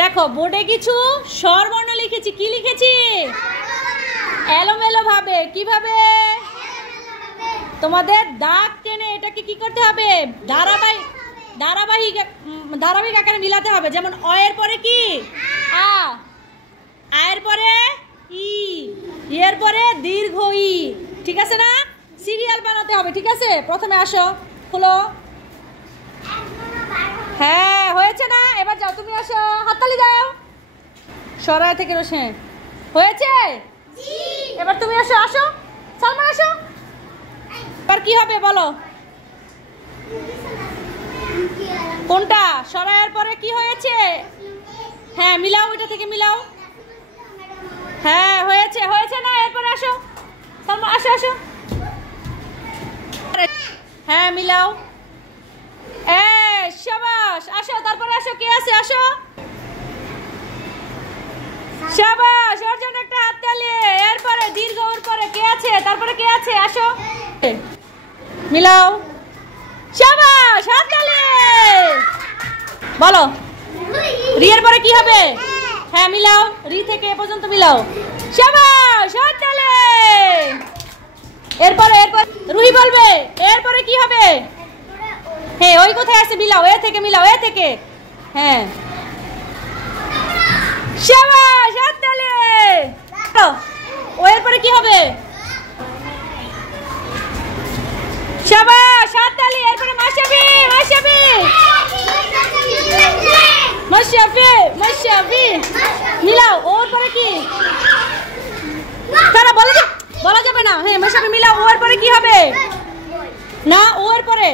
দেখো বোর্ডে কিছু স্বরবর্ণ লিখেছি। কি লিখেছি? এলোমেলো ভাবে। কিভাবে? তোমাদের দাগ টেনে এটাকে কি করতে হবে? ধারাবাহিক আকারে মিলাতে হবে। যেমন অ এর পরে কি? আ। আয়ের পরে ই। এর পরে দীর্ঘ ই। ঠিক আছে না? সিরিয়াল বানাতে হবে। ঠিক আছে, প্রথমে আসো, খুলো। হ্যাঁ, হয়েছে না? এবার যাও, তুমি আসো, হাততালি দাও। সরাই থেকে রসে হয়েছে। এবার তুমি আসো, আসো সালমান, আসো। এবার কি হবে বলো? কোনটা? সরাইয়ের পরে কি হয়েছে? হ্যাঁ, মিলাও, ওইটা থেকে মিলাও। হ্যাঁ, হয়েছে। হয়েছে না? এরপরে আসো সালমান, আসো আসো। হ্যাঁ, মিলাও। শাবাশ, আসো। তারপরে আসো, কে আছে? আসো। শাবাশ, ওর জন্য একটা হাততালি। এরপরে দীর্ঘ, ওর পরে কে আছে? তারপরে কে আছে? আসো, মিলাও। শাবাশ, হাততালি। বলো রি এর পরে কি হবে? হ্যাঁ, মিলাও, রি থেকে এ পর্যন্ত মিলাও। শাবাশ, হাততালি। এরপরে রুহি বলবে এরপরে কি হবে? হ্যাঁ, ওই কোথায় আছে? মিলাও, এ থেকে মিলাও, এ থেকে। হ্যাঁ, শাবাশ, হাততালি। ও এরপরে কি হবে? শাবাশ, হাততালি। এরপরে মাশরাফি, মাশরাফি, মাশরাফি, মাশরাফি, মিলাও। ওর পরে কি? তারা বলা যাবে না। হ্যাঁ, মাশরাফি মিলাও। ওর পরে কি হবে? না, ওর পরে